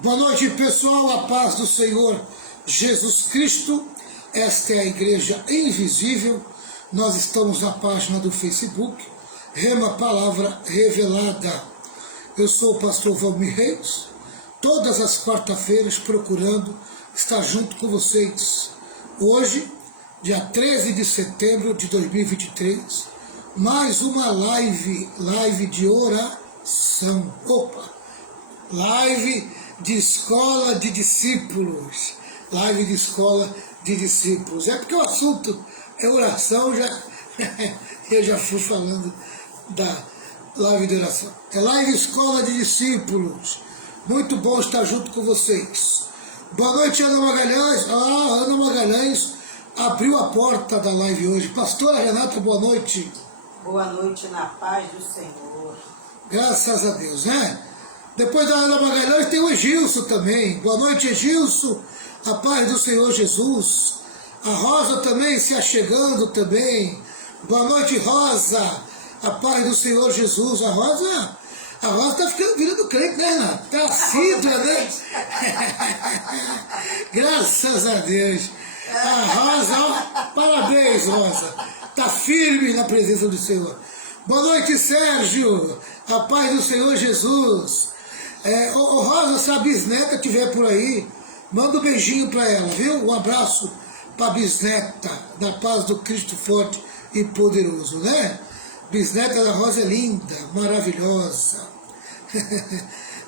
Boa noite, pessoal, a paz do Senhor Jesus Cristo. Esta é a Igreja Invisível. Nós estamos na página do Facebook, Rema Palavra Revelada. Eu sou o pastor Valmir Reis, todas as quarta-feiras procurando estar junto com vocês. Hoje, dia 13 de setembro de 2023, mais uma live de oração. Live de escola de discípulos. Live de escola de discípulos. É porque o assunto é oração, eu já fui falando da live de oração. É live escola de discípulos. Muito bom estar junto com vocês. Boa noite, Ana Magalhães. Ana Magalhães abriu a porta da live hoje. Pastora Renata, boa noite. Boa noite na paz do Senhor. Graças a Deus, né? Depois da Ana Magalhães tem o Egilson também. Boa noite, Egilson. A paz do Senhor Jesus. A Rosa também se achegando também. Boa noite, Rosa. A paz do Senhor Jesus. A Rosa tá ficando virando crente, né, Renato? Tá assídua, né? Graças a Deus. A Rosa, ó, parabéns, Rosa. Tá firme na presença do Senhor. Boa noite, Sérgio. A paz do Senhor Jesus. Rosa, se a bisneta estiver por aí, manda um beijinho para ela, viu? Um abraço para a bisneta, da paz do Cristo forte e poderoso, né? Bisneta da Rosa é linda, maravilhosa.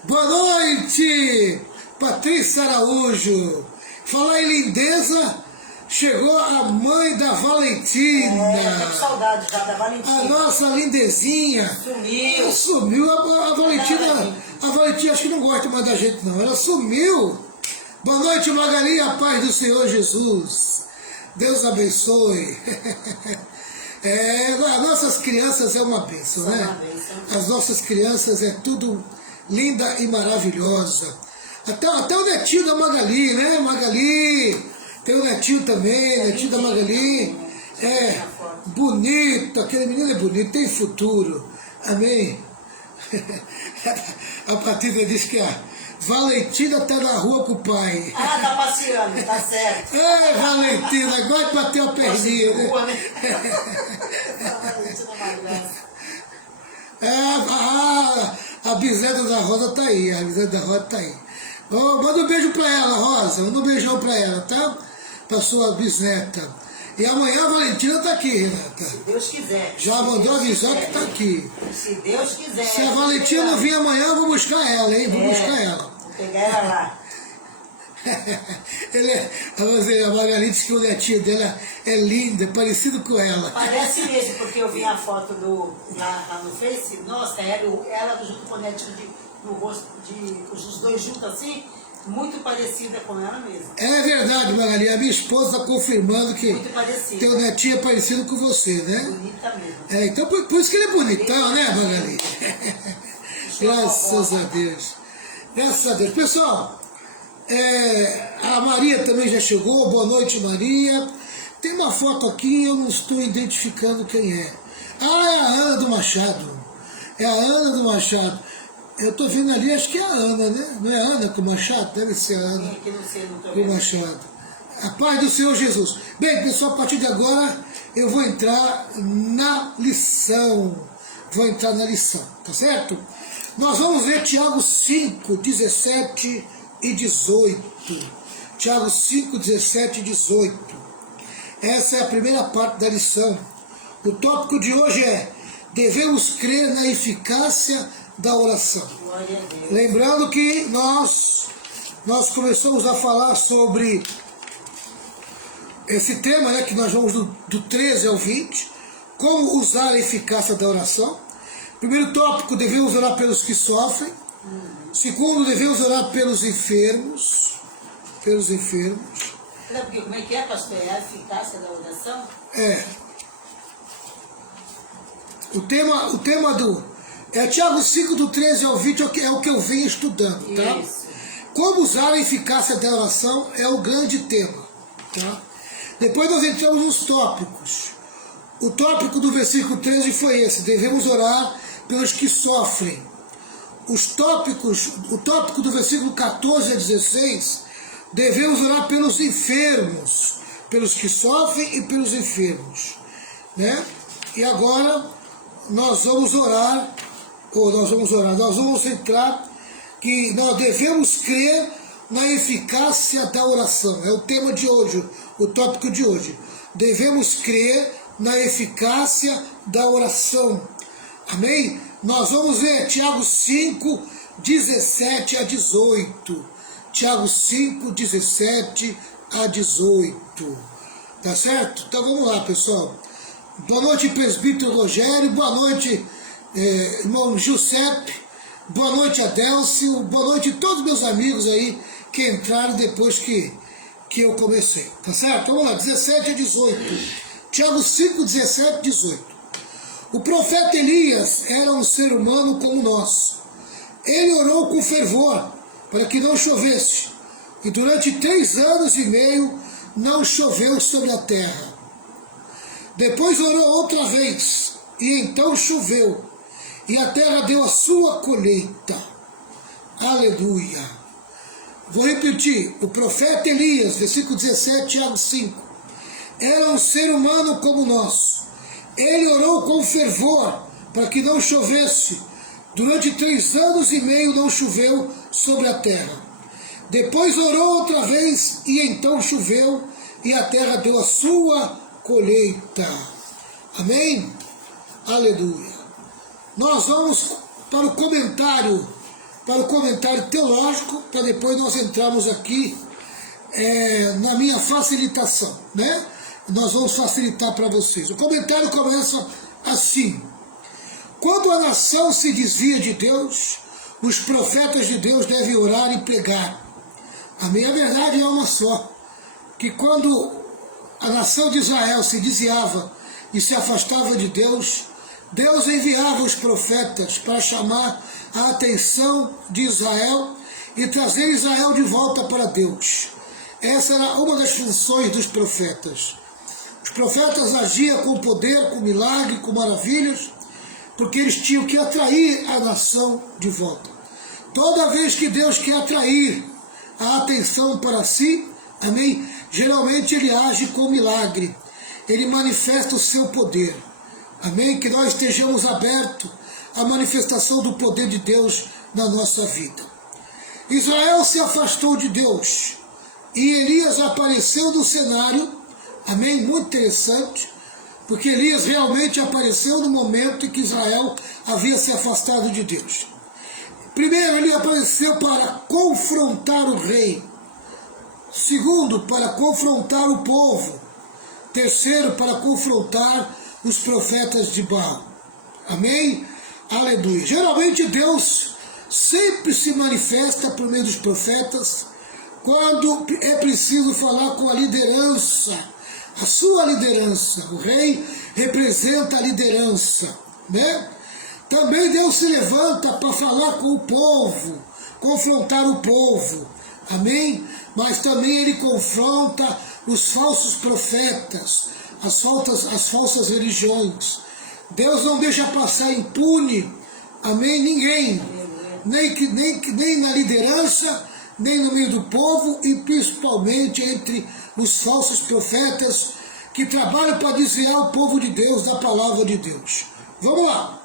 Boa noite, Patrícia Araújo. Falar em lindeza, chegou a mãe da Valentina. Tô com saudade já da Valentina. A nossa lindezinha. Sumiu. Sumiu. A Valentina acho que não gosta mais da gente não. Ela sumiu. Boa noite, Magali, a paz do Senhor Jesus. Deus abençoe. Nossas crianças é uma bênção, né? Uma bênção. As nossas crianças é tudo linda e maravilhosa. Até o netinho da Magali, né? Magali. Tem o netinho também, netinho da Magali. É bonito, aquele menino é bonito, tem futuro. Amém? A Patrícia diz que a Valentina está na rua com o pai. Ah, tá passeando, tá certo. Valentina, gosta de bater a perninha. Rua, né? A Valentina emagrece. A bisneta da Rosa tá aí, a bisneta da Rosa tá aí. Manda um beijo pra ela, Rosa, manda um beijão pra ela, tá? Pra sua bisneta. E amanhã a Valentina tá aqui, Renata. Se Deus quiser. Já mandou avisar que tá aqui. Se Deus quiser. Se a Valentina não vir amanhã, eu vou buscar ela, hein? Vou buscar ela. Vou pegar ela lá. A Magali disse que o netinho dela é lindo, é parecido com ela. Parece mesmo, porque eu vi a foto lá no Face. Nossa, ela junto com o netinho no rosto, os dois juntos assim, muito parecida com ela mesma. É verdade, Magali. A minha esposa está confirmando que muito parecida. Teu netinho é parecido com você, né? Bonita mesmo. Então por isso que ele é bonitão, né, Magali? Graças a Deus. Graças a Deus. Pessoal, a Maria também já chegou. Boa noite, Maria. Tem uma foto aqui, eu não estou identificando quem é. É a Ana do Machado. É a Ana do Machado. Eu estou vendo ali, acho que é a Ana, né? Não é a Ana com o Machado? Deve ser a Ana com o Machado. A paz do Senhor Jesus. Bem, pessoal, a partir de agora eu vou entrar na lição. Tá certo? Nós vamos ver Tiago 5, 17 e 18. Tiago 5, 17 e 18. Essa é a primeira parte da lição. O tópico de hoje é: devemos crer na eficácia da oração. Glória a Deus. Lembrando que nós começamos a falar sobre esse tema, né, que nós vamos do 13 ao 20, como usar a eficácia da oração. Primeiro tópico, devemos orar pelos que sofrem. Segundo, devemos orar pelos enfermos. Como é que é, pastor? É a eficácia da oração? O tema Tiago 5, do 13 ao 20 é o que eu venho estudando, tá? Isso. Como usar a eficácia da oração é o grande tema, tá? Depois nós entramos nos tópicos. O tópico do versículo 13 foi esse: devemos orar pelos que sofrem. o tópico do versículo 14 a 16, devemos orar pelos enfermos, pelos que sofrem e pelos enfermos, né? E agora nós vamos entrar que nós devemos crer na eficácia da oração. É o tema de hoje, o tópico de hoje. Devemos crer na eficácia da oração. Amém? Nós vamos ver Tiago 5, 17 a 18. Tiago 5, 17 a 18. Tá certo? Então vamos lá, pessoal. Boa noite, presbítero Rogério. Boa noite, irmão Giuseppe. Boa noite, Adélcio. Boa noite a todos meus amigos aí que entraram depois que eu comecei. Tá certo? Vamos lá, 17 a 18. Tiago 5, 17 a 18. O profeta Elias era um ser humano como nós. Ele orou com fervor para que não chovesse. E durante 3 anos e meio não choveu sobre a terra. Depois orou outra vez, e então choveu, e a terra deu a sua colheita. Aleluia. Vou repetir, o profeta Elias, versículo 17, Tiago 5, era um ser humano como nós. Ele orou com fervor para que não chovesse. Durante 3 anos e meio não choveu sobre a terra. Depois orou outra vez, e então choveu, e a terra deu a sua colheita. Amém? Aleluia. Nós vamos para o comentário teológico, para depois nós entrarmos aqui na minha facilitação, né? Nós vamos facilitar para vocês. O comentário começa assim: quando a nação se desvia de Deus, os profetas de Deus devem orar e pregar. A minha verdade é uma só, que quando a nação de Israel se desviava e se afastava de Deus, Deus enviava os profetas para chamar a atenção de Israel e trazer Israel de volta para Deus. Essa era uma das funções dos profetas. Os profetas agiam com poder, com milagre, com maravilhas, porque eles tinham que atrair a nação de volta. Toda vez que Deus quer atrair a atenção para si, amém? Geralmente ele age com milagre, ele manifesta o seu poder, amém? Que nós estejamos abertos à manifestação do poder de Deus na nossa vida. Israel se afastou de Deus e Elias apareceu no cenário, amém? Muito interessante, porque Elias realmente apareceu no momento em que Israel havia se afastado de Deus. Primeiro, ele apareceu para confrontar o rei. Segundo, para confrontar o povo. Terceiro, para confrontar os profetas de Baal. Amém? Aleluia. Geralmente Deus sempre se manifesta por meio dos profetas quando é preciso falar com a liderança, a sua liderança. O rei representa a liderança, né? Também Deus se levanta para falar com o povo, confrontar o povo, amém? Mas também ele confronta os falsos profetas, as falsas religiões. Deus não deixa passar impune, amém? Ninguém, nem na liderança, nem no meio do povo, e principalmente entre os falsos profetas que trabalham para desviar o povo de Deus da palavra de Deus. Vamos lá.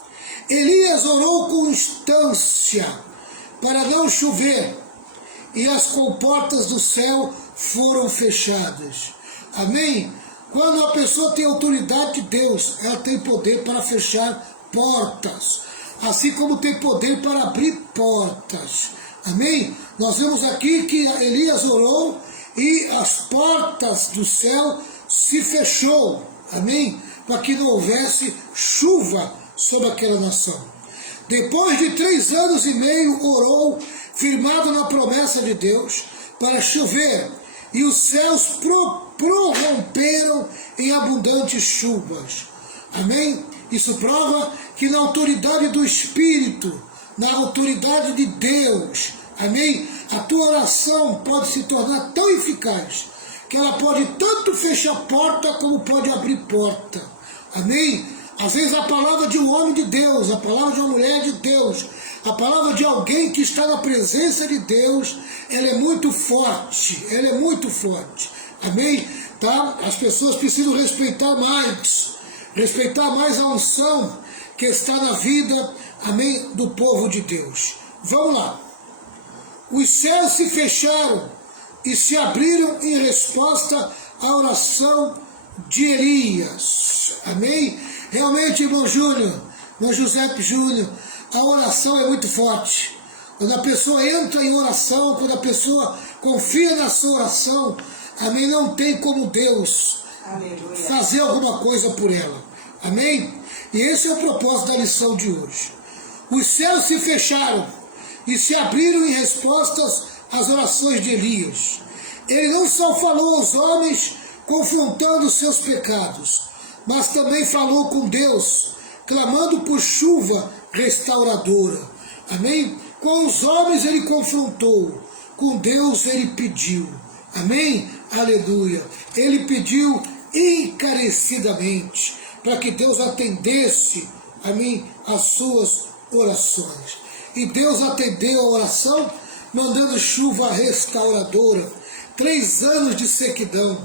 Elias orou com instância para não chover, e as comportas do céu foram fechadas. Amém? Quando a pessoa tem autoridade de Deus, ela tem poder para fechar portas, assim como tem poder para abrir portas. Amém? Nós vemos aqui que Elias orou e as portas do céu se fechou. Amém? Para que não houvesse chuva sobre aquela nação. Depois de 3 anos e meio orou, firmado na promessa de Deus, para chover, e os céus prorromperam em abundantes chuvas. Amém? Isso prova que na autoridade do Espírito, na autoridade de Deus, amém? A tua oração pode se tornar tão eficaz que ela pode tanto fechar porta como pode abrir porta. Amém? Às vezes a palavra de um homem de Deus, a palavra de uma mulher de Deus, A palavra de alguém que está na presença de Deus, ela é muito forte, ela é muito forte. Amém? Tá? As pessoas precisam respeitar mais a unção que está na vida, amém, do povo de Deus. Vamos lá. Os céus se fecharam e se abriram em resposta à oração de Elias. Amém? Realmente, irmão Júnior, irmão José Júnior, a oração é muito forte. Quando a pessoa entra em oração, quando a pessoa confia na sua oração, amém, não tem como Deus fazer alguma coisa por ela. Amém? E esse é o propósito da lição de hoje. Os céus se fecharam e se abriram em respostas às orações de Elias. Ele não só falou aos homens confrontando seus pecados, mas também falou com Deus, clamando por chuva restauradora. Amém? Com os homens ele confrontou, com Deus ele pediu. Amém? Aleluia. Ele pediu encarecidamente para que Deus atendesse, amém, as suas orações. E Deus atendeu a oração, mandando chuva restauradora. 3 anos de sequidão.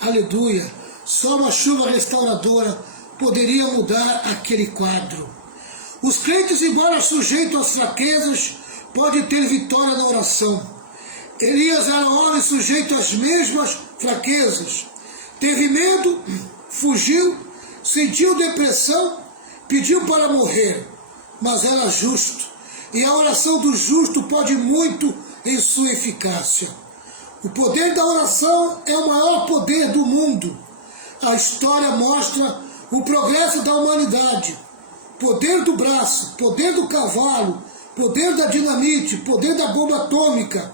Aleluia. Só uma chuva restauradora poderia mudar aquele quadro. Os crentes, embora sujeitos às fraquezas, podem ter vitória na oração. Elias era um homem sujeito às mesmas fraquezas. Teve medo, fugiu, sentiu depressão, pediu para morrer, mas era justo. E a oração do justo pode muito em sua eficácia. O poder da oração é o maior poder do mundo. A história mostra o progresso da humanidade. Poder do braço, poder do cavalo, poder da dinamite, poder da bomba atômica.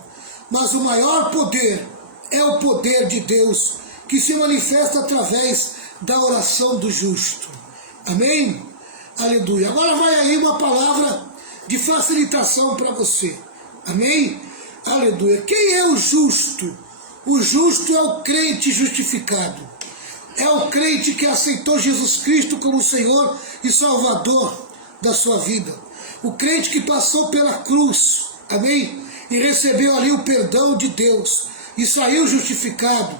Mas o maior poder é o poder de Deus, que se manifesta através da oração do justo. Amém? Aleluia. Agora vai aí uma palavra de facilitação para você. Amém? Aleluia. Quem é o justo? O justo é o crente justificado. É o crente que aceitou Jesus Cristo como Senhor e Salvador da sua vida. O crente que passou pela cruz, amém? E recebeu ali o perdão de Deus e saiu justificado.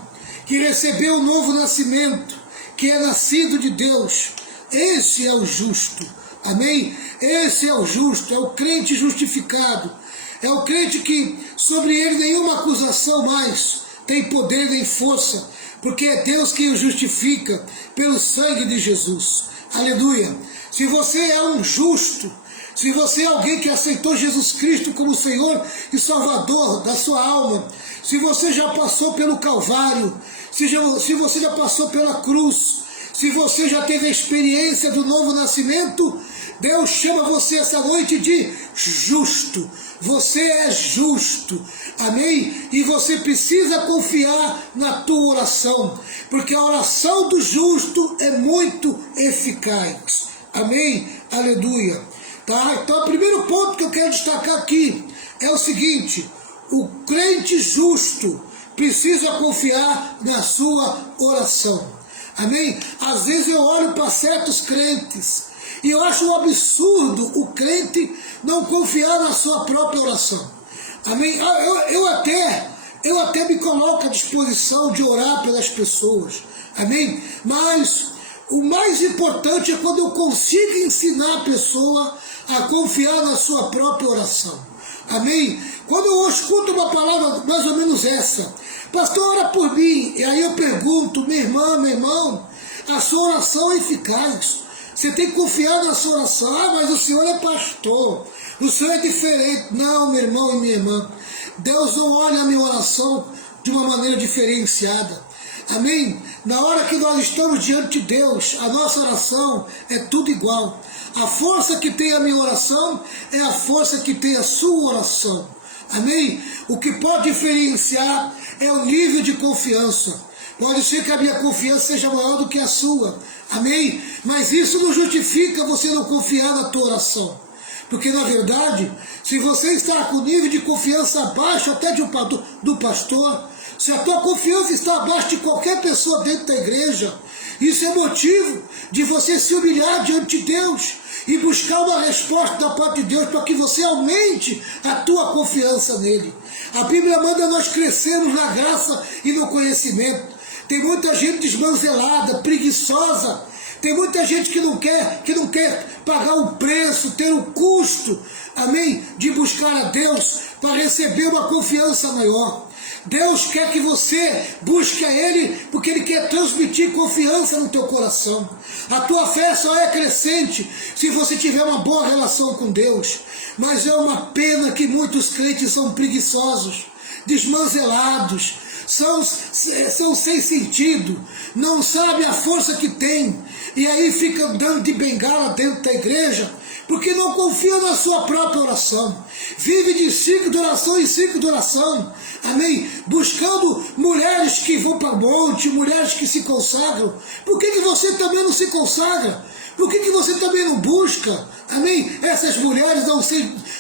Que recebeu o novo nascimento, que é nascido de Deus. Esse é o justo, amém? Esse é o justo, é o crente justificado. É o crente que sobre ele nenhuma acusação mais tem poder nem força, porque é Deus quem o justifica pelo sangue de Jesus. Aleluia. Se você é um justo, se você é alguém que aceitou Jesus Cristo como Senhor e Salvador da sua alma, se você já passou pelo Calvário, se você já passou pela cruz, se você já teve a experiência do novo nascimento, Deus chama você essa noite de justo. Você é justo, amém? E você precisa confiar na tua oração, porque a oração do justo é muito eficaz, amém? Aleluia. Tá? Então o primeiro ponto que eu quero destacar aqui é o seguinte: o crente justo precisa confiar na sua oração, amém? Às vezes eu olho para certos crentes e eu acho um absurdo o crente não confiar na sua própria oração. Amém? Eu até me coloco à disposição de orar pelas pessoas. Amém? Mas o mais importante é quando eu consigo ensinar a pessoa a confiar na sua própria oração. Amém? Quando eu escuto uma palavra mais ou menos essa: pastor, ora por mim. E aí eu pergunto: minha irmã, meu irmão, a sua oração é eficaz. Você tem que confiar na sua oração. Ah, mas o senhor é pastor, o senhor é diferente. Não, meu irmão e minha irmã, Deus não olha a minha oração de uma maneira diferenciada. Amém? Na hora que nós estamos diante de Deus, a nossa oração é tudo igual. A força que tem a minha oração é a força que tem a sua oração. Amém? O que pode diferenciar é o nível de confiança. Pode ser que a minha confiança seja maior do que a sua. Amém? Mas isso não justifica você não confiar na tua oração. Porque na verdade, se você está com nível de confiança abaixo até do pastor, se a tua confiança está abaixo de qualquer pessoa dentro da igreja, isso é motivo de você se humilhar diante de Deus. e buscar uma resposta da parte de Deus para que você aumente a tua confiança nele. A Bíblia manda nós crescermos na graça e no conhecimento. Tem muita gente desmanzelada, preguiçosa. Tem muita gente que não quer pagar o preço, ter o custo, amém, de buscar a Deus para receber uma confiança maior. Deus quer que você busque a Ele porque Ele quer transmitir confiança no teu coração. A tua fé só é crescente se você tiver uma boa relação com Deus. Mas é uma pena que muitos crentes são preguiçosos, desmanzelados, são sem sentido, não sabem a força que tem, e aí fica andando de bengala dentro da igreja, porque não confia na sua própria oração. Vive de ciclo de oração em ciclo de oração, amém? Buscando mulheres que vão para o monte, mulheres que se consagram. Por que você também não se consagra? Por que você também não busca? Amém? Essas mulheres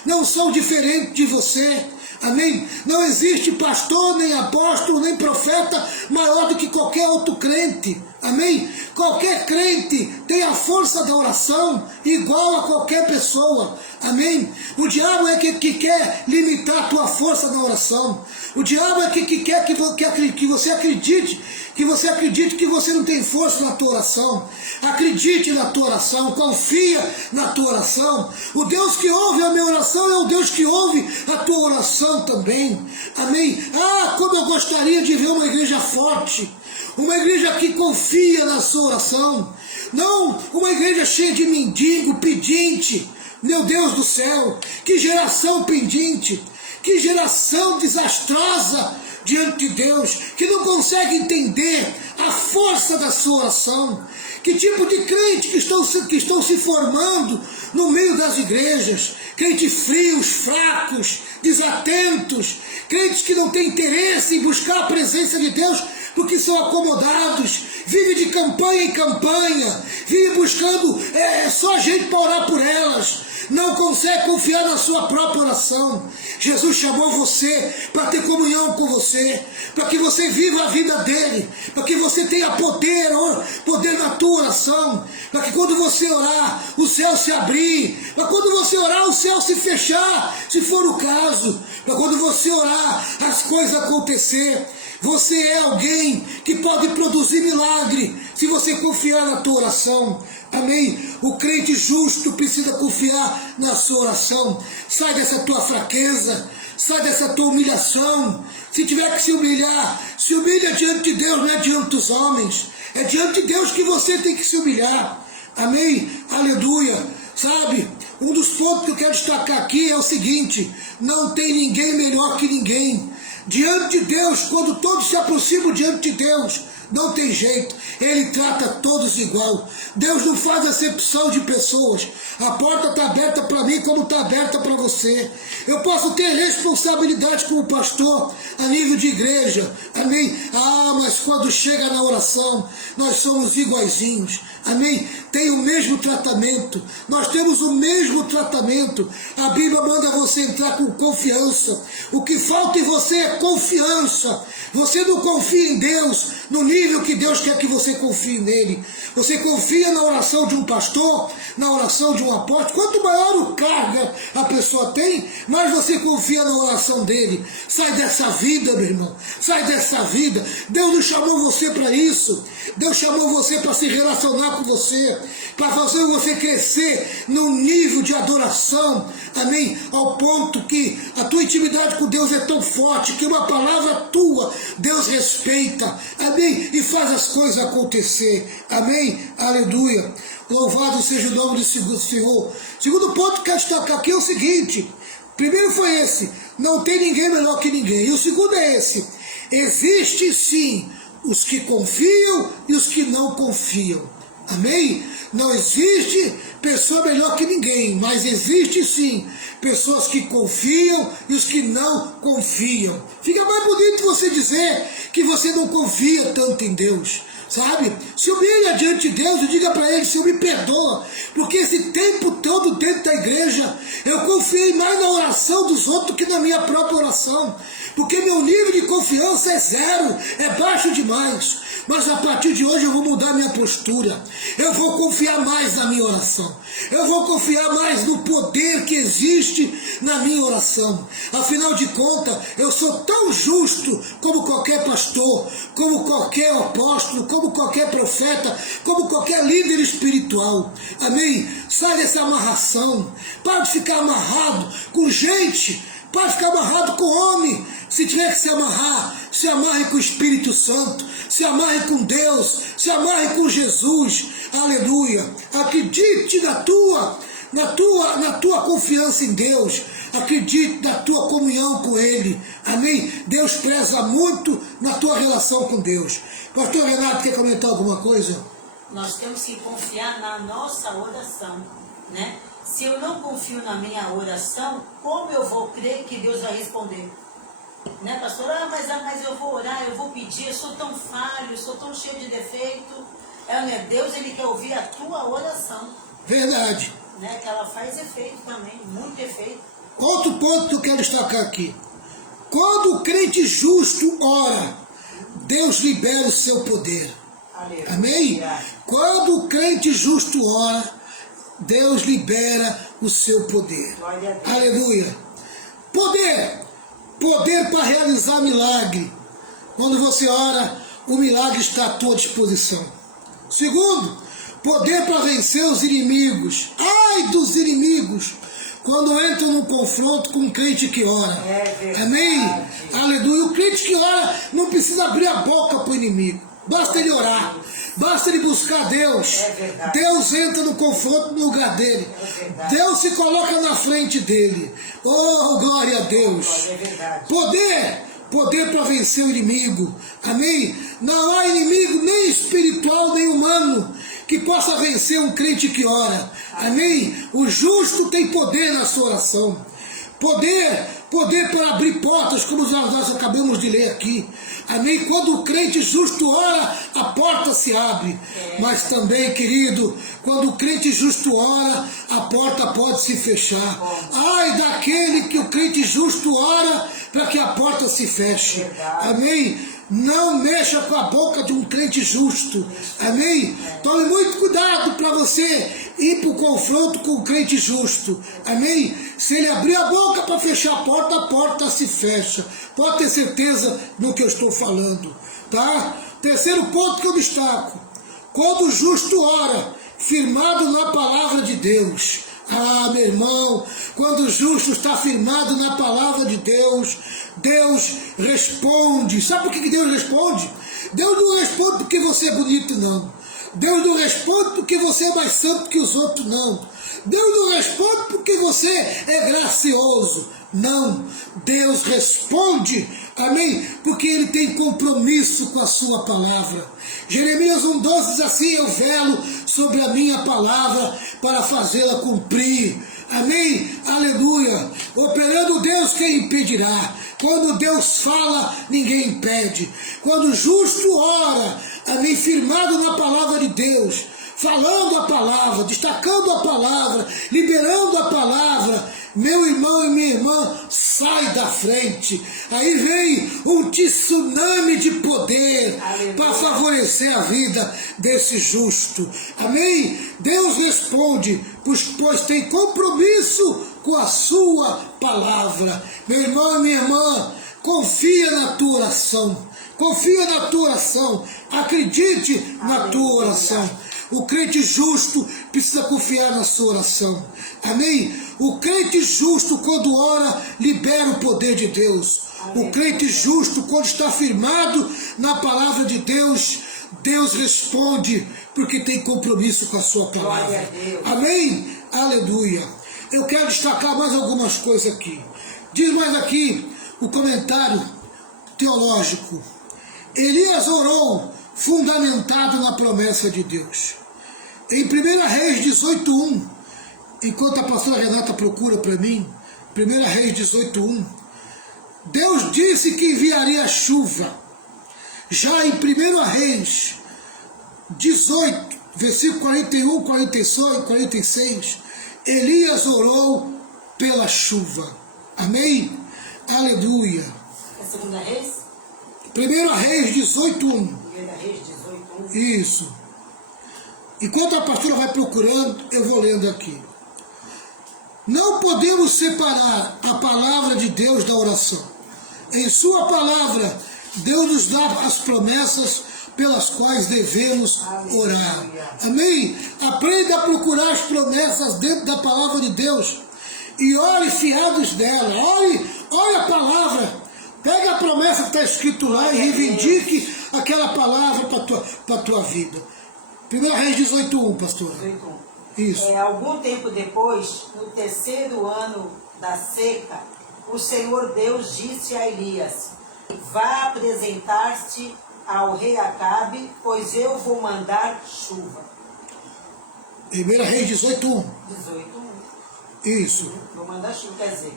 não são diferentes de você. Amém? Não existe pastor, nem apóstolo, nem profeta maior do que qualquer outro crente. Amém? Qualquer crente tem a força da oração igual a qualquer pessoa. Amém? O diabo é que quer limitar a tua força na oração. O diabo é que quer que você acredite que você não tem força na tua oração. Acredite na tua oração, confia na tua oração. O Deus que ouve a minha oração é o Deus que ouve a tua oração também. Amém? Ah, como eu gostaria de ver uma igreja forte, uma igreja que confia na sua oração, não uma igreja cheia de mendigo, pedinte. Meu Deus do céu, que geração pedinte, que geração desastrosa diante de Deus, que não consegue entender a força da sua oração. Que tipo de crente que estão se formando no meio das igrejas? Crentes frios, fracos, desatentos, crentes que não têm interesse em buscar a presença de Deus porque são acomodados, vive de campanha em campanha, vive buscando só gente para orar por elas, não consegue confiar na sua própria oração. Jesus chamou você para ter comunhão com você, para que você viva a vida dele, para que você tenha poder na tua oração, para que quando você orar, o céu se abrir, para quando você orar, o céu se fechar, se for o caso, para quando você orar, as coisas acontecer. Você é alguém que pode produzir milagre se você confiar na tua oração. Amém? O crente justo precisa confiar na sua oração. Sai dessa tua fraqueza, sai dessa tua humilhação. Se tiver que se humilhar, se humilha diante de Deus, não é diante dos homens. É diante de Deus que você tem que se humilhar. Amém? Aleluia. Sabe, um dos pontos que eu quero destacar aqui é o seguinte: não tem ninguém melhor que ninguém. Diante de Deus, quando todos se aproximam diante de Deus, não tem jeito, Ele trata todos igual. Deus não faz acepção de pessoas. A porta está aberta para mim como está aberta para você. Eu posso ter responsabilidade como pastor a nível de igreja, amém? Ah, mas quando chega na oração, nós somos iguaizinhos, amém? Tem o mesmo tratamento, nós temos o mesmo tratamento. A Bíblia manda você entrar com confiança. O que falta em você é confiança. Você não confia em Deus no nível que Deus quer que você confie nele. Você confia na oração de um pastor, na oração de um apóstolo. Quanto maior o cargo a pessoa tem, mais você confia na oração dele. Sai dessa vida, meu irmão. Sai dessa vida. Deus não chamou você para isso. Deus chamou você para se relacionar com você, para fazer você crescer num nível de adoração, amém? Ao ponto que a tua intimidade com Deus é tão forte que uma palavra tua Deus respeita, amém? E faz as coisas acontecer, amém? Aleluia. Louvado seja o nome do Senhor. Segundo ponto que eu quero destacar aqui é o seguinte: primeiro foi esse, não tem ninguém melhor que ninguém. E o segundo é esse: existe sim os que confiam e os que não confiam. Amém? Não existe pessoa melhor que ninguém, mas existe sim pessoas que confiam e os que não confiam. Fica mais bonito você dizer que você não confia tanto em Deus. sabe? Se humilha diante de Deus e diga para Ele, Senhor, me perdoa, porque esse tempo todo dentro da igreja eu confiei mais na oração dos outros que na minha própria oração, porque meu nível de confiança é zero, é baixo demais. Mas a partir de hoje eu vou mudar minha postura, eu vou confiar mais na minha oração, eu vou confiar mais no poder que existe na minha oração. Afinal de contas, eu sou tão justo como qualquer pastor, como qualquer apóstolo, como qualquer profeta, como qualquer líder espiritual. Amém? Sai dessa amarração, para de ficar amarrado com gente, para de ficar amarrado com homem. Se tiver que se amarre com o Espírito Santo, se amarre com Deus, se amarre com Jesus, aleluia. Acredite na tua confiança em Deus, acredite na tua comunhão com Ele, amém? Deus preza muito na tua relação com Deus. Pastor Renato, quer comentar alguma coisa? Nós temos que confiar na nossa oração, né? Se eu não confio na minha oração, como eu vou crer que Deus vai responder? Né, pastor? Mas eu vou orar, eu vou pedir, eu sou tão falho, eu sou tão cheio de defeito. Deus, Ele quer ouvir a tua oração. Verdade. Né, que ela faz efeito também, muito efeito. Outro ponto que eu quero destacar aqui. Quando o crente justo ora, Deus libera o seu poder. Aleluia. Amém? Quando o crente justo ora, Deus libera o seu poder. Aleluia. Poder para realizar milagre. Quando você ora, o milagre está à tua disposição. Segundo, poder para vencer os inimigos. Ai dos inimigos, quando entram num confronto com um crente que ora. Amém? Aleluia. O crente que ora não precisa abrir a boca para o inimigo. Basta ele orar, basta ele buscar Deus. Deus entra no confronto no lugar dele. Deus se coloca na frente dele. Oh, glória a Deus. Poder para vencer o inimigo. Amém? Não há inimigo nem espiritual nem humano que possa vencer um crente que ora. Amém? O justo tem poder na sua oração. Poder para abrir portas, como nós acabamos de ler aqui. Amém? Quando o crente justo ora, a porta se abre. Mas também, querido, quando o crente justo ora, a porta pode se fechar. Ai daquele que o crente justo ora para que a porta se feche. Amém? Não mexa com a boca de um crente justo. Amém? Tome muito cuidado para você ir para o confronto com o crente justo. Amém? Se ele abrir a boca para fechar a porta se fecha. Pode ter certeza no que eu estou falando. Tá? Terceiro ponto que eu destaco. Quando o justo ora, firmado na palavra de Deus. Ah, meu irmão, quando o justo está firmado na palavra de Deus, Deus responde. Sabe por que Deus responde? Deus não responde porque você é bonito, não. Deus não responde porque você é mais santo que os outros, não. Deus não responde porque você é gracioso. Não, Deus responde, amém? Porque Ele tem compromisso com a sua palavra. Jeremias 1,12 diz assim: eu velo sobre a minha palavra para fazê-la cumprir. Amém? Aleluia. Operando Deus, quem impedirá? Quando Deus fala, ninguém impede. Quando o justo ora, amém, firmado na palavra de Deus, falando a palavra, destacando a palavra, liberando a palavra, meu irmão e minha irmã, sai da frente. Aí vem um tsunami de poder para favorecer a vida desse justo. Amém? Deus responde, pois tem compromisso com a sua palavra. Meu irmão e minha irmã, confia na tua oração. Confia na tua oração. Acredite na tua oração. O crente justo precisa confiar na sua oração. Amém? O crente justo, quando ora, libera o poder de Deus. O crente justo, quando está firmado na palavra de Deus, Deus responde, porque tem compromisso com a sua palavra. Amém? Aleluia. Eu quero destacar mais algumas coisas aqui. Diz mais aqui o comentário teológico. Elias orou fundamentado na promessa de Deus. Em 1 Reis 18:1, enquanto a pastora Renata procura para mim, 1 Reis 18:1, Deus disse que enviaria chuva. Já em 1 Reis 18, versículo 41, 46, Elias orou pela chuva. Amém? Aleluia. É segunda Reis? 1 Reis 18:1. 1 Reis 18:1. Isso. Enquanto a pastora vai procurando, eu vou lendo aqui. Não podemos separar a palavra de Deus da oração. Em sua palavra, Deus nos dá as promessas pelas quais devemos orar. Amém? Aprenda a procurar as promessas dentro da palavra de Deus e ore fiados dela. Ore a palavra. Pega a promessa que está escrito lá e reivindique aquela palavra para a tua vida. 1 Reis 18:1, pastor. 18:1. Isso. Algum tempo depois, no terceiro ano da seca, o Senhor Deus disse a Elias: vá apresentar-te ao rei Acabe, pois eu vou mandar chuva. 1 Reis 18:1. 18:1. Isso. Vou mandar chuva, quer dizer.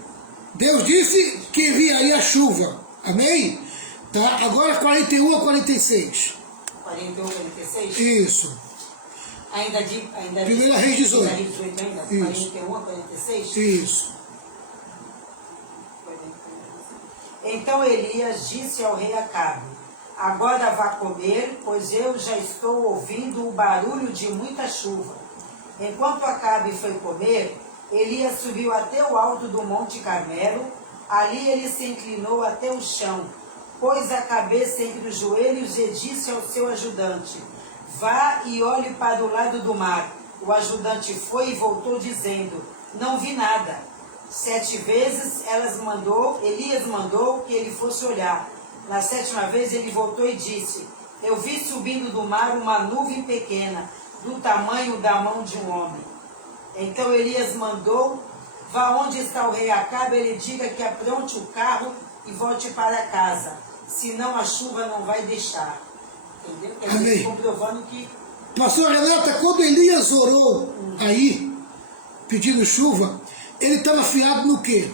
Deus disse que enviaria chuva. Amém? Tá? Agora 41 a 46. 41, 46? Isso. Ainda 1 Reis 18. 18 ainda? Isso. 41 a 46? Isso. Então Elias disse ao rei Acabe: agora vá comer, pois eu já estou ouvindo o barulho de muita chuva. Enquanto Acabe foi comer, Elias subiu até o alto do Monte Carmelo. Ali ele se inclinou até o chão, pôs a cabeça entre os joelhos e disse ao seu ajudante: vá e olhe para o lado do mar. O ajudante foi e voltou dizendo: não vi nada. 7 vezes Elias mandou que ele fosse olhar. Na 7ª vez ele voltou e disse: eu vi subindo do mar uma nuvem pequena, do tamanho da mão de um homem. Então Elias mandou: vá onde está o rei Acabe, ele diga que apronte o carro e volte para casa, senão a chuva não vai deixar. Entendeu? Quer dizer, Amém. comprovando que... Pastor Renata, quando Elias orou aí, pedindo chuva, ele estava fiado no quê?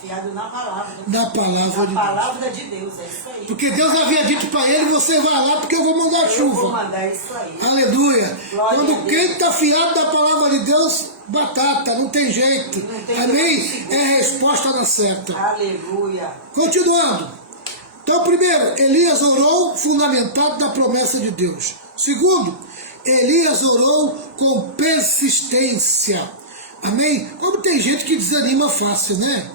Fiado na palavra. Na palavra de Na palavra de Deus, é isso aí. Porque Deus havia dito para ele: você vai lá porque eu vou mandar chuva. Eu vou mandar isso aí. Aleluia. Glória Quando a o Deus. crente está fiado da palavra de Deus, batata, não tem jeito. Não tem Amém? jeito. É a resposta na certa. Aleluia. Continuando. Então, primeiro, Elias orou fundamentado na promessa de Deus. Segundo, Elias orou com persistência. Amém? Como tem gente que desanima fácil, né?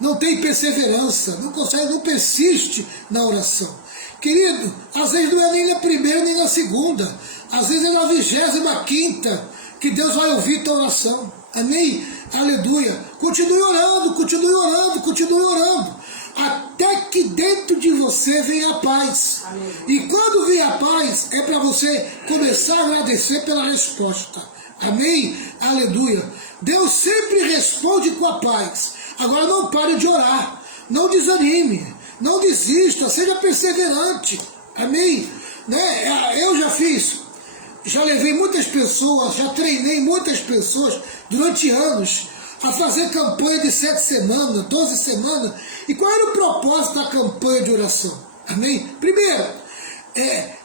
Não tem perseverança, não consegue, não persiste na oração. Querido, às vezes não é nem na primeira nem na segunda. Às vezes é na 25ª que Deus vai ouvir tua oração. Amém? Aleluia. Continue orando, continue orando, continue orando. Até que dentro de você venha a paz. Aleluia. E quando vier a paz, é para você começar a agradecer pela resposta. Amém? Aleluia. Deus sempre responde com a paz. Agora não pare de orar. Não desanime. Não desista. Seja perseverante. Amém? Né? Eu já levei muitas pessoas, já treinei muitas pessoas durante anos a fazer campanha de 7 semanas, 12 semanas. E qual era o propósito da campanha de oração? Amém? Primeiro,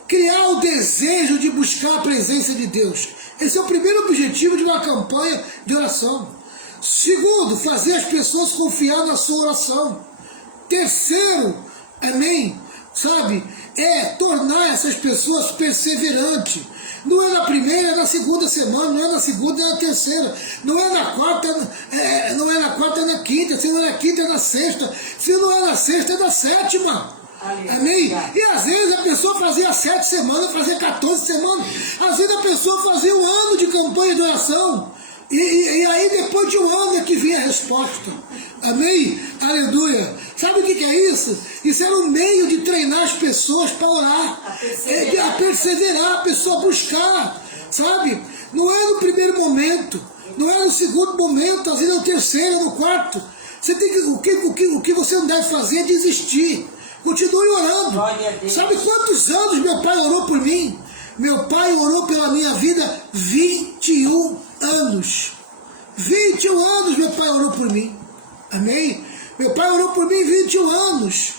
criar o desejo de buscar a presença de Deus. Esse é o primeiro objetivo de uma campanha de oração. Segundo, fazer as pessoas confiar na sua oração. Terceiro, amém? Sabe? Tornar essas pessoas perseverantes. Não é na primeira, é na segunda semana, não é na segunda, é na terceira, não é na quarta, não é na quarta, é na quinta, se não é na quinta, é na sexta, se não é na sexta, é na 7ª. Amém? E às vezes a pessoa fazia 7 semanas, fazia 14 semanas, às vezes a pessoa fazia 1 ano de campanha de oração, e aí depois de 1 ano é que vinha a resposta. Amém? Aleluia. Sabe o que é isso? Isso era um meio de treinar as pessoas para orar. A perseverar, a pessoa buscar. Sabe? Não é no primeiro momento, não é no segundo momento, às vezes é no terceiro, no quarto. Você tem o que você não deve fazer é desistir. Continue orando. Sabe quantos anos meu pai orou por mim? Meu pai orou pela minha vida 21 anos. 21 anos meu pai orou por mim. Amém? Meu pai orou por mim 21 anos.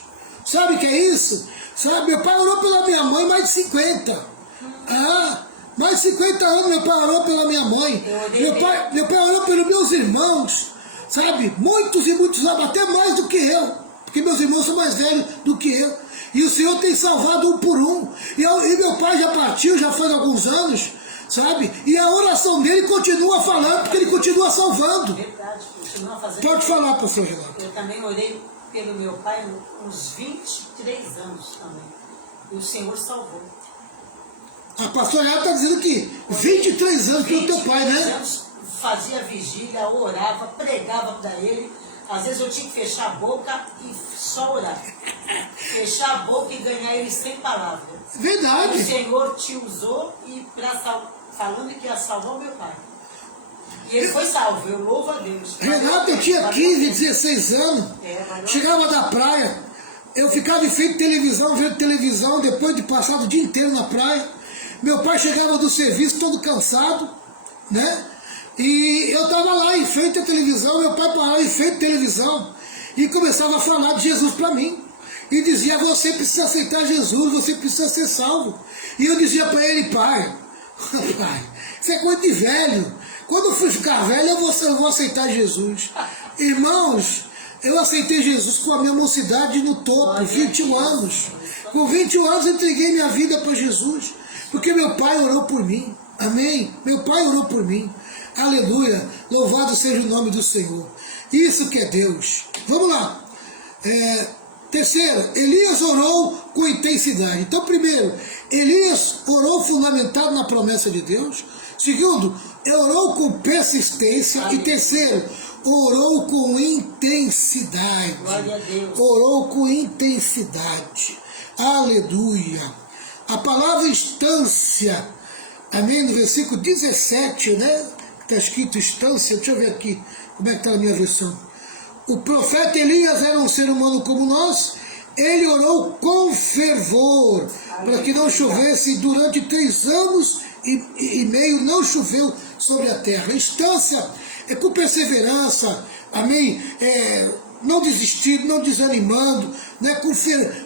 Sabe o que é isso? Sabe? Meu pai orou pela minha mãe mais de 50. Mais de 50 anos meu pai orou pela minha mãe. Meu pai orou pelos meus irmãos, sabe? Muitos e muitos anos, até mais do que eu. Porque meus irmãos são mais velhos do que eu. E o Senhor tem salvado um por um. E meu pai já partiu, já faz alguns anos, sabe? E a oração dele continua falando, porque ele continua salvando. Verdade, continua fazendo. Pode falar, pastor Renato. Eu também orei pelo meu pai uns 23 anos também. E o Senhor salvou. A pastora Renato está dizendo que 23 anos pelo teu pai, né? Anos fazia vigília, orava, pregava para ele. Às vezes eu tinha que fechar a boca e só orar. Fechar a boca e ganhar ele sem palavras. Verdade. O Senhor te usou e falando que ia salvar o meu pai. E ele foi salvo, eu louvo a Deus. Renato, eu tinha 15, 16 anos. Chegava da praia, eu ficava em frente de televisão, vendo televisão, depois de passar o dia inteiro na praia. Meu pai chegava do serviço todo cansado, né? E eu estava lá em frente à televisão, meu pai parava em frente à televisão e começava a falar de Jesus para mim. E dizia, você precisa aceitar Jesus, você precisa ser salvo. E eu dizia para ele, pai, isso é coisa de velho. Quando eu fui ficar velho, eu vou aceitar Jesus. Irmãos, eu aceitei Jesus com a minha mocidade no topo, 21 anos. Com 21 anos eu entreguei minha vida para Jesus, porque meu pai orou por mim. Amém? Meu pai orou por mim. Aleluia. Louvado seja o nome do Senhor. Isso que é Deus. Vamos lá. Terceiro, Elias orou com intensidade. Então, primeiro, Elias orou fundamentado na promessa de Deus. Segundo, orou com persistência. E terceiro, orou com intensidade. Glória a Deus. Orou com intensidade. Aleluia. A palavra instância, amém, no versículo 17, né? Está escrito instância, deixa eu ver aqui como é que está na minha versão. O profeta Elias era um ser humano como nós, ele orou com fervor, para que não chovesse durante 3 anos e meio, não choveu sobre a terra. Instância é com perseverança, amém? Não desistindo, não desanimando, né?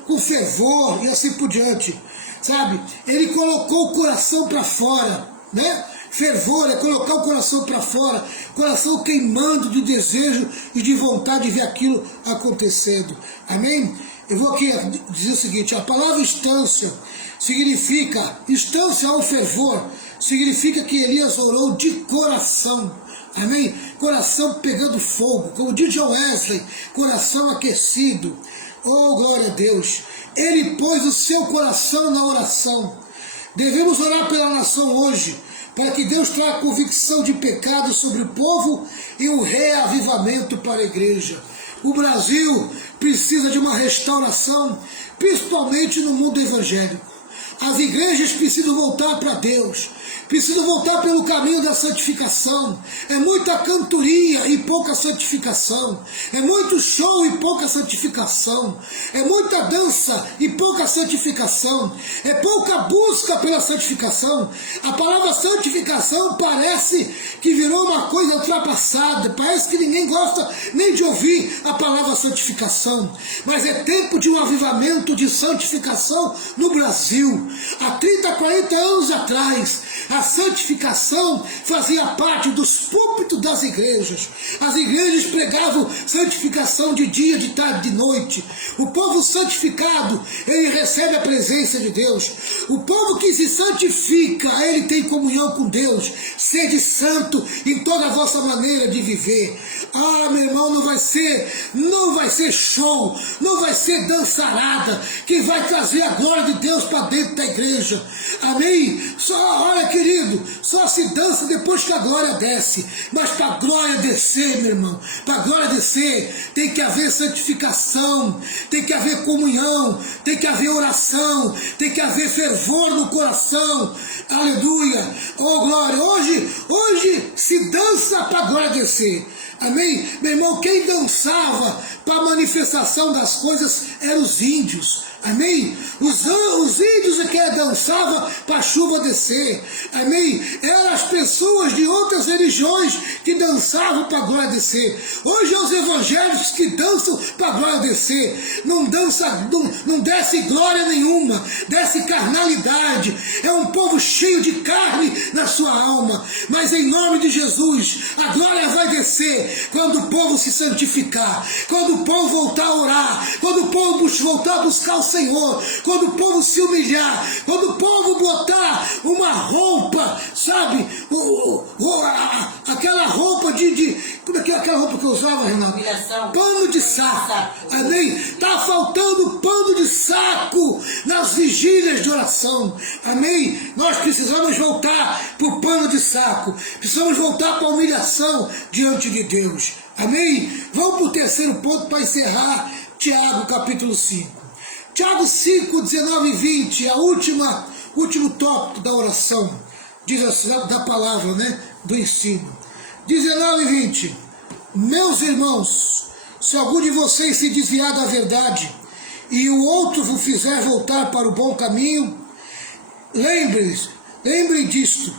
Com fervor e assim por diante, sabe? Ele colocou o coração para fora, né? Fervor é colocar o coração para fora, coração queimando de desejo e de vontade de ver aquilo acontecendo. Amém? Eu vou aqui dizer o seguinte, a palavra instância significa, instância ao fervor, significa que Elias orou de coração. Amém? Coração pegando fogo, como diz John Wesley, coração aquecido. Oh, glória a Deus! Ele pôs o seu coração na oração. Devemos orar pela nação hoje, para que Deus traga convicção de pecado sobre o povo e um reavivamento para a igreja. O Brasil precisa de uma restauração, principalmente no mundo evangélico. As igrejas precisam voltar para Deus, precisam voltar pelo caminho da santificação. É muita cantoria e pouca santificação, é muito show e pouca santificação, é muita dança e pouca santificação, é pouca busca pela santificação. A palavra santificação parece que virou uma coisa ultrapassada, parece que ninguém gosta nem de ouvir a palavra santificação, mas é tempo de um avivamento de santificação no Brasil. Há 30, 40 anos atrás, a santificação fazia parte dos púlpitos das igrejas. As igrejas pregavam santificação de dia, de tarde, de noite. O povo santificado, ele recebe a presença de Deus. O povo que se santifica, ele tem comunhão com Deus. Sede santo em toda a vossa maneira de viver. Ah, meu irmão, não vai ser show, não vai ser dançarada que vai trazer a glória de Deus para dentro da igreja. Amém? Olha, querido, só se dança depois que a glória desce. Mas para a glória descer, meu irmão, para a glória descer, tem que haver santificação, tem que haver comunhão, tem que haver oração, tem que haver fervor no coração. Aleluia! Oh, glória! Hoje se dança para a glória descer. Amém? Meu irmão, quem dançava para a manifestação das coisas eram os índios. Amém? Os índios é que dançavam para a chuva descer. Amém? Eram as pessoas de outras religiões que dançavam para a glória descer. Hoje é os evangélicos que dançam para a glória descer. Não dança, não desce glória nenhuma, desce carnalidade. É um povo cheio de carne na sua alma. Mas em nome de Jesus, a glória vai descer quando o povo se santificar, quando o povo voltar a orar, quando o povo voltar a buscar o Senhor, quando o povo se humilhar, quando o povo botar uma roupa, sabe, aquela roupa como é que é aquela roupa que eu usava, Renato? Humilhação. Pano de saco. Amém? Está faltando pano de saco nas vigílias de oração. Amém? Nós precisamos voltar para o pano de saco. Precisamos voltar para a humilhação diante de Deus. Amém? Vamos para o terceiro ponto para encerrar Tiago capítulo 5. Tiago 5, 19 e 20, último tópico da oração, diz assim, da palavra, né, do ensino. 19 e 20, meus irmãos, se algum de vocês se desviar da verdade e o outro vos fizer voltar para o bom caminho, lembrem disto,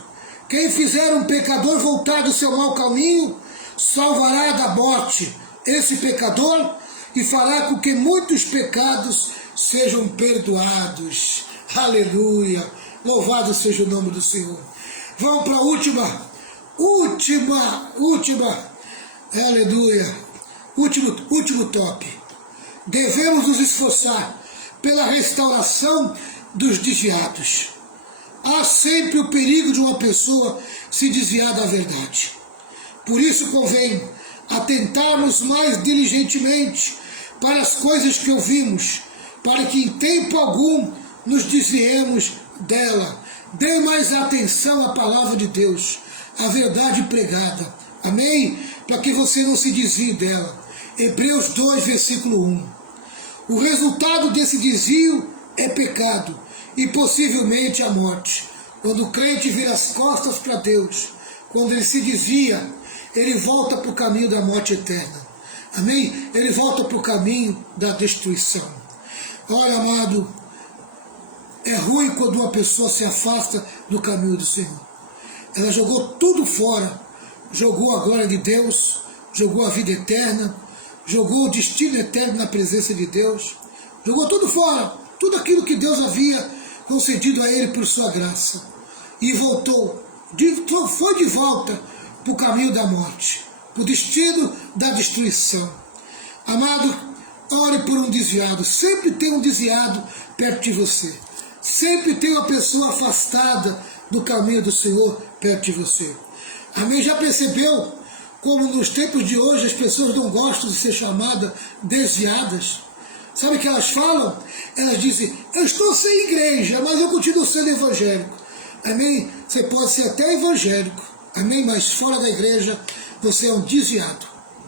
quem fizer um pecador voltar do seu mau caminho, salvará da morte esse pecador e fará com que muitos pecados sejam perdoados. Aleluia, louvado seja o nome do Senhor. Vamos para a última, aleluia, último top. Devemos nos esforçar pela restauração dos desviados. Há sempre o perigo de uma pessoa se desviar da verdade. Por isso convém atentarmos mais diligentemente para as coisas que ouvimos, para que em tempo algum nos desviemos dela. Dê mais atenção à palavra de Deus, à verdade pregada. Amém? Para que você não se desvie dela. Hebreus 2, versículo 1. O resultado desse desvio é pecado e possivelmente a morte. Quando o crente vira as costas para Deus, quando ele se desvia, ele volta para o caminho da morte eterna. Amém? Ele volta para o caminho da destruição. Olha, amado, é ruim quando uma pessoa se afasta do caminho do Senhor. Ela jogou tudo fora, jogou a glória de Deus, jogou a vida eterna, jogou o destino eterno na presença de Deus, jogou tudo fora, tudo aquilo que Deus havia concedido a ele por sua graça, e foi de volta para o caminho da morte, para o destino da destruição. Amado, ore por um desviado. Sempre tem um desviado perto de você. Sempre tem uma pessoa afastada do caminho do Senhor perto de você. Amém? Já percebeu como nos tempos de hoje as pessoas não gostam de ser chamadas desviadas? Sabe o que elas falam? Elas dizem, eu estou sem igreja, mas eu continuo sendo evangélico. Amém? Você pode ser até evangélico. Amém? Mas fora da igreja você é um desviado.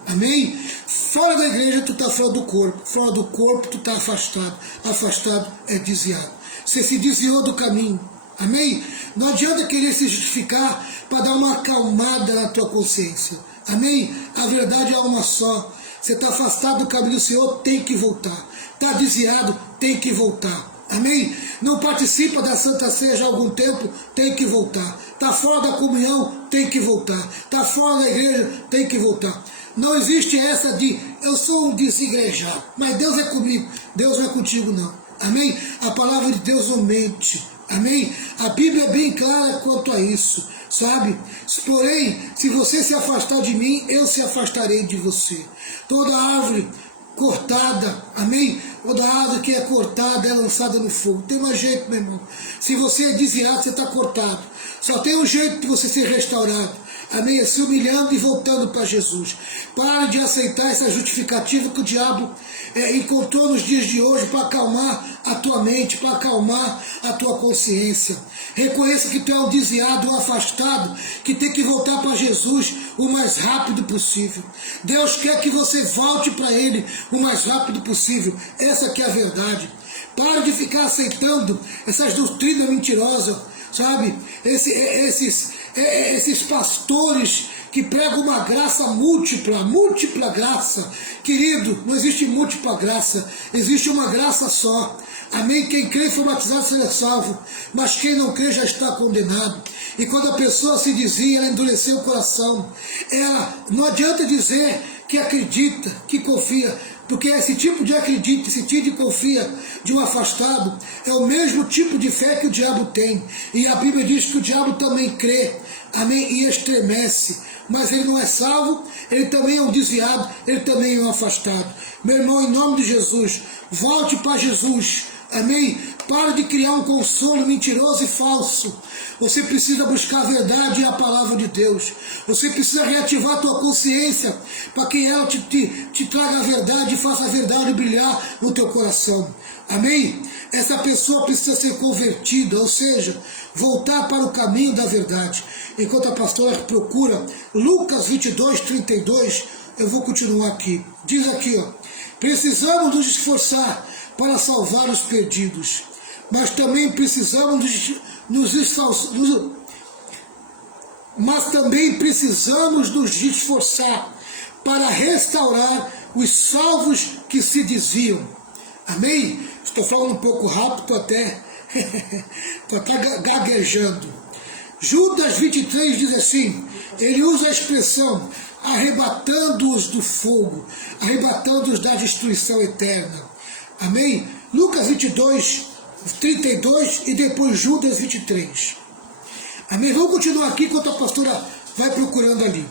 Amém? Fora da igreja tu está fora do corpo. Fora do corpo tu está afastado. Afastado é desviado. Você se desviou do caminho. Amém? Não adianta querer se justificar para dar uma acalmada na tua consciência. Amém? A verdade é uma só. Você está afastado do caminho do Senhor, tem que voltar. Está desviado, tem que voltar. Amém? Não participa da Santa Ceia já há algum tempo, tem que voltar. Está fora da comunhão, tem que voltar. Está fora da igreja, tem que voltar. Não existe essa de, eu sou um desigrejado, mas Deus é comigo. Deus não é contigo não. Amém? A palavra de Deus não mente. Amém? A Bíblia é bem clara quanto a isso, sabe? Porém, se você se afastar de mim, eu se afastarei de você. Toda árvore cortada, amém? Toda árvore que é cortada é lançada no fogo. Tem mais jeito, meu irmão. Se você é desviado, você está cortado. Só tem um jeito de você ser restaurado. Amém? É se humilhando e voltando para Jesus. Pare de aceitar essa justificativa que o diabo encontrou nos dias de hoje para acalmar a tua mente, para acalmar a tua consciência. Reconheça que tu é um desviado, um afastado, que tem que voltar para Jesus o mais rápido possível. Deus quer que você volte para Ele o mais rápido possível. Essa que é a verdade. Pare de ficar aceitando essas doutrinas mentirosas, sabe? esses pastores que pregam uma graça múltipla, múltipla graça. Querido, não existe múltipla graça, existe uma graça só. Amém? Quem crê e for batizado será salvo, mas quem não crê já está condenado. E quando a pessoa se desvia, ela endureceu o coração. Não adianta dizer que acredita, que confia, porque esse tipo de acredita, esse tipo de confia de um afastado é o mesmo tipo de fé que o diabo tem. E a Bíblia diz que o diabo também crê, amém, e estremece. Mas ele não é salvo, ele também é um desviado, ele também é um afastado. Meu irmão, em nome de Jesus, volte para Jesus, amém? Para de criar um consolo mentiroso e falso. Você precisa buscar a verdade e a palavra de Deus. Você precisa reativar a tua consciência para que ela te traga a verdade e faça a verdade brilhar no teu coração. Amém? Essa pessoa precisa ser convertida, ou seja, voltar para o caminho da verdade. Enquanto a pastora procura Lucas 22, 32, eu vou continuar aqui. Diz aqui, ó, precisamos nos esforçar para salvar os perdidos, mas também precisamos nos esforçar para restaurar os salvos que se desviam. Amém? Estou falando um pouco rápido, estou até gaguejando. Judas 23 diz assim, ele usa a expressão arrebatando-os do fogo, arrebatando-os da destruição eterna. Amém? Lucas 22, 32 e depois Judas 23. Amém? Vamos continuar aqui enquanto a pastora vai procurando ali.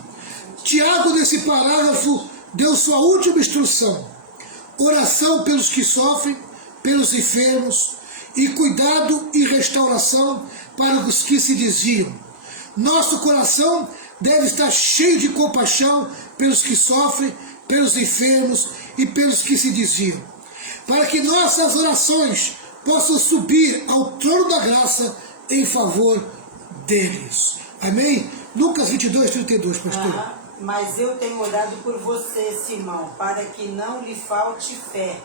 Tiago, nesse parágrafo, deu sua última instrução. Oração pelos que sofrem, pelos enfermos, e cuidado e restauração para os que se desviam. Nosso coração deve estar cheio de compaixão pelos que sofrem, pelos enfermos e pelos que se desviam, para que nossas orações possam subir ao trono da graça em favor deles. Amém? Lucas 22, 32, pastor. Mas eu tenho orado por você, Simão, para que não lhe falte fé.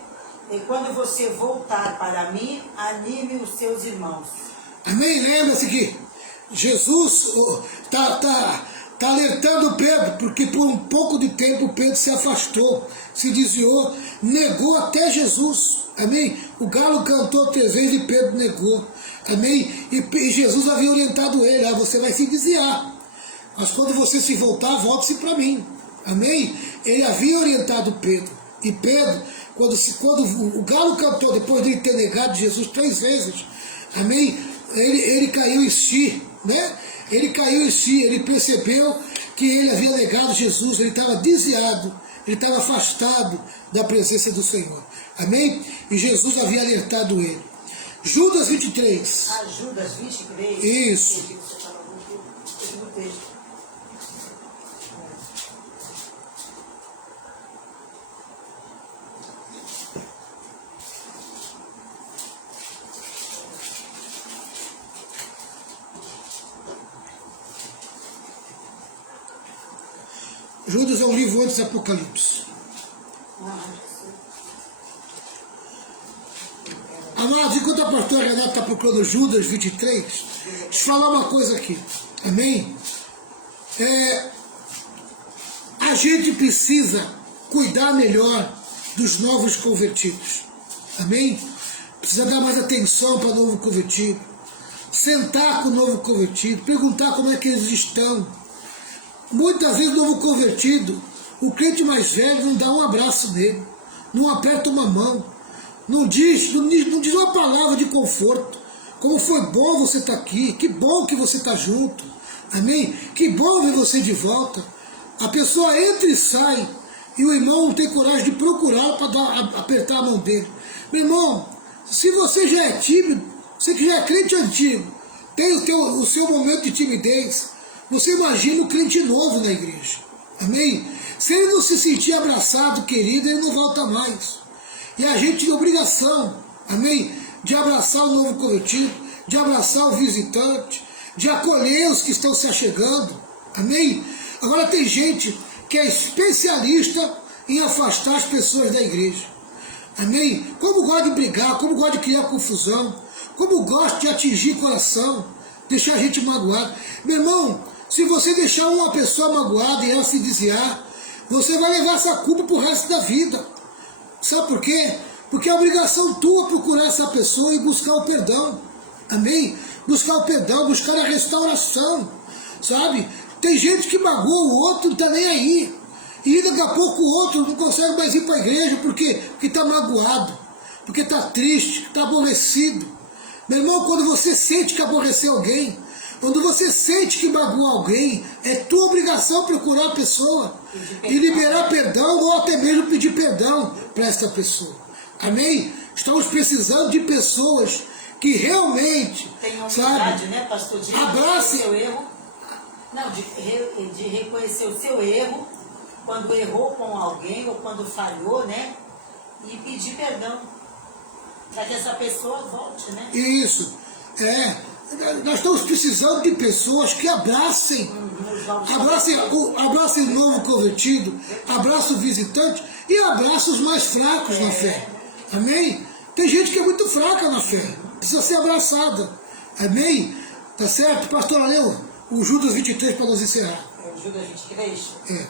E quando você voltar para mim, anime os seus irmãos. Amém? Lembra-se que Jesus está alertando Pedro, porque por um pouco de tempo Pedro se afastou, se desviou, negou até Jesus. Amém? O galo cantou 3 vezes e Pedro negou. Amém? E Jesus havia orientado ele, você vai se desviar. Mas quando você se voltar, volte-se para mim. Amém? Ele havia orientado Pedro. E Pedro, quando o galo cantou, depois de ele ter negado Jesus 3 vezes, amém? Ele caiu em si, né? Ele caiu em si, ele percebeu que ele havia negado Jesus, ele estava desviado, ele estava afastado da presença do Senhor. Amém? E Jesus havia alertado ele. Judas 23. Judas 23? Isso. Judas é um livro antes do Apocalipse. Amados, enquanto a pastora Renata está procurando Judas 23, deixa eu falar uma coisa aqui. Amém? A gente precisa cuidar melhor dos novos convertidos. Amém? Precisa dar mais atenção para o novo convertido. Sentar com o novo convertido, perguntar como é que eles estão. Muitas vezes o novo convertido, o crente mais velho não dá um abraço nele, não aperta uma mão, não diz uma palavra de conforto. Como foi bom você estar aqui, que bom que você está junto, amém? Que bom ver você de volta. A pessoa entra e sai, e o irmão não tem coragem de procurar para apertar a mão dele. Meu irmão, se você já é tímido, você que já é crente antigo, tem o seu momento de timidez, você imagina o crente novo na igreja, amém? Se ele não se sentir abraçado, querido, ele não volta mais. E a gente tem obrigação, amém? De abraçar o novo convertido, de abraçar o visitante, de acolher os que estão se achegando, amém? Agora tem gente que é especialista em afastar as pessoas da igreja, amém? Como gosta de brigar, como gosta de criar confusão, como gosta de atingir coração, deixar a gente magoado. Meu irmão, se você deixar uma pessoa magoada e ela se desviar, você vai levar essa culpa pro resto da vida. Sabe por quê? Porque é obrigação tua procurar essa pessoa e buscar o perdão. Amém? Buscar o perdão, buscar a restauração. Sabe? Tem gente que magoa o outro, não está nem aí. E daqui a pouco o outro não consegue mais ir para a igreja porque está magoado, porque está triste, está aborrecido. Meu irmão, quando você sente que aborreceu alguém, quando você sente que magoou alguém, é tua obrigação procurar a pessoa e liberar perdão ou até mesmo pedir perdão para essa pessoa. Amém? Estamos precisando de pessoas que realmente, tenham sabe, humildade, né, pastor, de abrace reconhecer o erro. Não, de reconhecer o seu erro, quando errou com alguém ou quando falhou, né? E pedir perdão, para que essa pessoa volte, né? Isso, nós estamos precisando de pessoas que abracem, abracem o novo convertido, abracem o visitante e abracem os mais fracos na fé. Amém? Tem gente que é muito fraca na fé, precisa ser abraçada. Amém? Tá certo? Pastor, leu o Judas 23 para nos encerrar. É o Judas 23? É.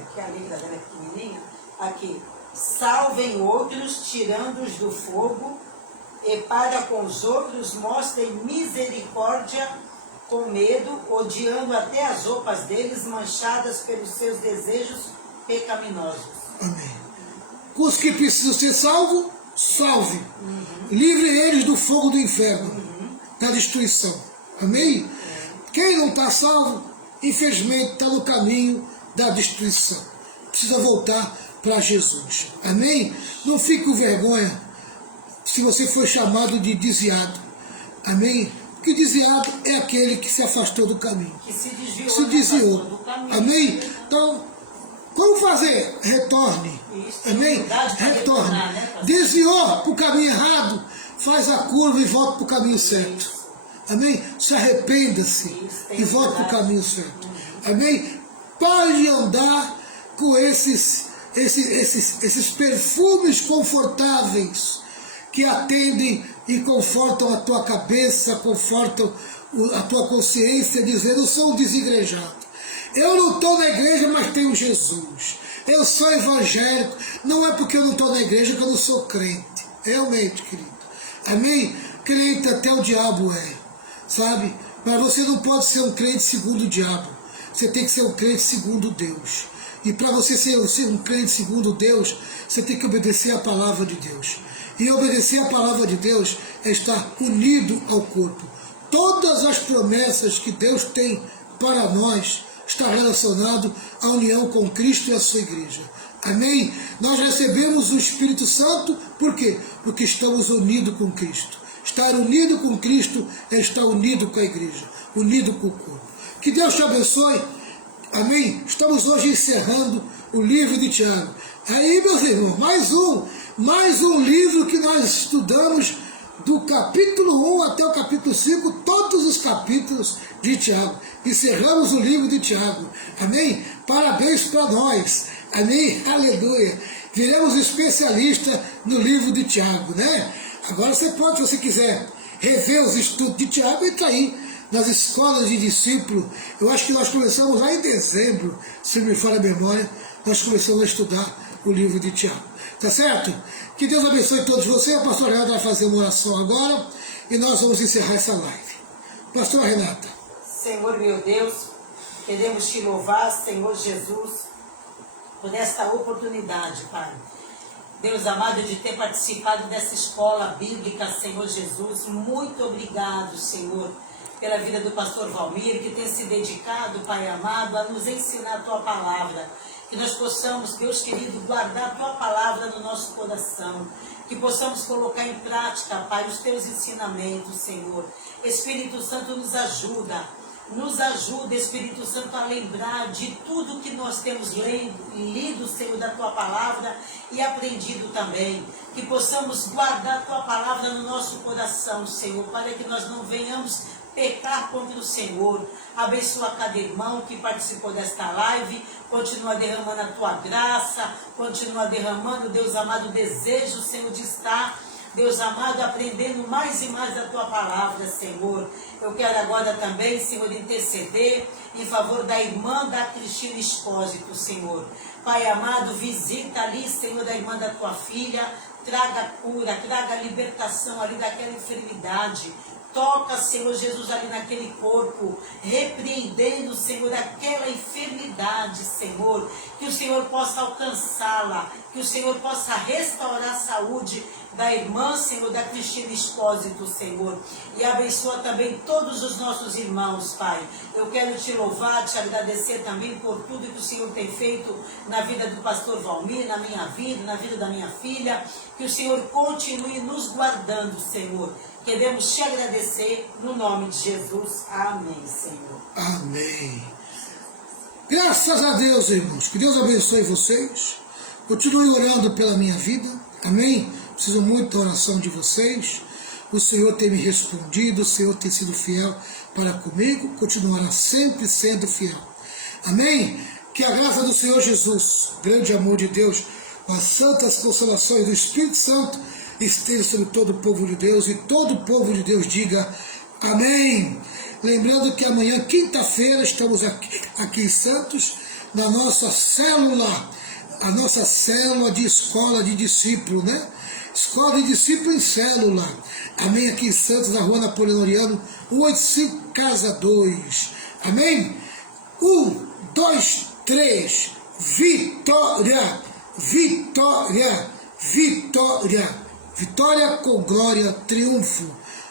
Aqui a letra dela é pequenininha. Aqui. Salvem outros, tirando-os do fogo, e para com os outros mostrem misericórdia com medo, odiando até as roupas deles manchadas pelos seus desejos pecaminosos. Amém. Com os que precisam ser salvos, salve. Livre eles do fogo do inferno, da destruição. Amém? Quem não está salvo, infelizmente está no caminho da destruição. Precisa voltar para Jesus. Amém? Não fique com vergonha se você for chamado de desviado. Amém? Porque desviado é aquele que se afastou do caminho. Que se desviou. Se desviou. Do caminho. Amém? Então, como fazer? Retorne. Isso, Amém? Retorne. Né, desviou para o caminho errado, faz a curva e volta para o caminho certo. Amém? Se arrependa-se e volta para o caminho certo. Amém? Pare de andar com esses perfumes confortáveis que atendem e confortam a tua cabeça, confortam a tua consciência, dizendo: eu sou um desigrejado. Eu não estou na igreja, mas tenho Jesus. Eu sou evangélico. Não é porque eu não estou na igreja que eu não sou crente. Realmente, querido. Amém? Crente até o diabo é. Sabe? Mas você não pode ser um crente segundo o diabo. Você tem que ser um crente segundo Deus. E para você ser um crente segundo Deus, você tem que obedecer a palavra de Deus. E obedecer a palavra de Deus é estar unido ao corpo. Todas as promessas que Deus tem para nós está relacionado à união com Cristo e a sua igreja. Amém? Nós recebemos o Espírito Santo, por quê? Porque estamos unidos com Cristo. Estar unido com Cristo é estar unido com a igreja, unido com o corpo. Que Deus te abençoe. Amém? Estamos hoje encerrando o livro de Tiago. Aí, meus irmãos, mais um livro que nós estudamos do capítulo 1 até o capítulo 5, todos os capítulos de Tiago. Encerramos o livro de Tiago. Amém? Parabéns para nós. Amém? Aleluia. Viremos especialistas no livro de Tiago, né? Agora você pode, se você quiser, rever os estudos de Tiago, entra aí nas escolas de discípulo. Eu acho que nós começamos lá em dezembro, se me falha a memória, nós começamos a estudar o livro de Tiago. Tá certo? Que Deus abençoe todos vocês. A pastora Renata vai fazer uma oração agora e nós vamos encerrar essa live. Pastora Renata. Senhor meu Deus, queremos te louvar, Senhor Jesus, por esta oportunidade, Pai. Deus amado, de ter participado dessa escola bíblica, Senhor Jesus. Muito obrigado, Senhor, pela vida do pastor Valmir, que tem se dedicado, Pai amado, a nos ensinar a Tua palavra. Que nós possamos, Deus querido, guardar a Tua palavra no nosso coração. Que possamos colocar em prática, Pai, os Teus ensinamentos, Senhor. Espírito Santo, nos ajuda. Nos ajuda, Espírito Santo, a lembrar de tudo que nós temos lido, Senhor, da Tua palavra e aprendido também. Que possamos guardar a Tua palavra no nosso coração, Senhor, para que nós não venhamos pecar contra o Senhor. Abençoa cada irmão que participou desta live, continua derramando a tua graça, continua derramando, Deus amado, o desejo, Senhor, de estar, Deus amado, aprendendo mais e mais da tua palavra, Senhor. Eu quero agora também, Senhor, interceder em favor da irmã da Cristina Espósito, Senhor. Pai amado, visita ali, Senhor, da irmã da tua filha, traga cura, traga libertação ali daquela enfermidade. Toca, Senhor Jesus, ali naquele corpo, repreendendo, Senhor, aquela enfermidade, Senhor, que o Senhor possa alcançá-la, que o Senhor possa restaurar a saúde da irmã, Senhor, da Cristina Espósito, Senhor, e abençoa também todos os nossos irmãos, Pai. Eu quero te louvar, te agradecer também por tudo que o Senhor tem feito na vida do pastor Valmir, na minha vida, na vida da minha filha, que o Senhor continue nos guardando, Senhor. Queremos te agradecer no nome de Jesus. Amém, Senhor. Amém. Graças a Deus, irmãos. Que Deus abençoe vocês. Continue orando pela minha vida. Amém. Preciso muito da oração de vocês. O Senhor tem me respondido. O Senhor tem sido fiel para comigo. Continuará sempre sendo fiel. Amém. Que a graça do Senhor Jesus, grande amor de Deus, as santas consolações do Espírito Santo esteja sobre todo o povo de Deus, e todo o povo de Deus diga amém. Lembrando que amanhã, quinta-feira, estamos aqui em Santos, na nossa célula, a nossa célula de escola de discípulo, né? Escola de discípulo em célula. Amém? Aqui em Santos, na rua Napoleoniano, 185, casa 2. Amém? 1, 2, 3. Vitória! Vitória! Vitória! Vitória com glória, triunfo.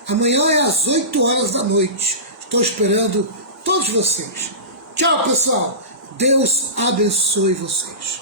Amanhã é às 8 horas da noite. Estou esperando todos vocês. Tchau, pessoal. Deus abençoe vocês.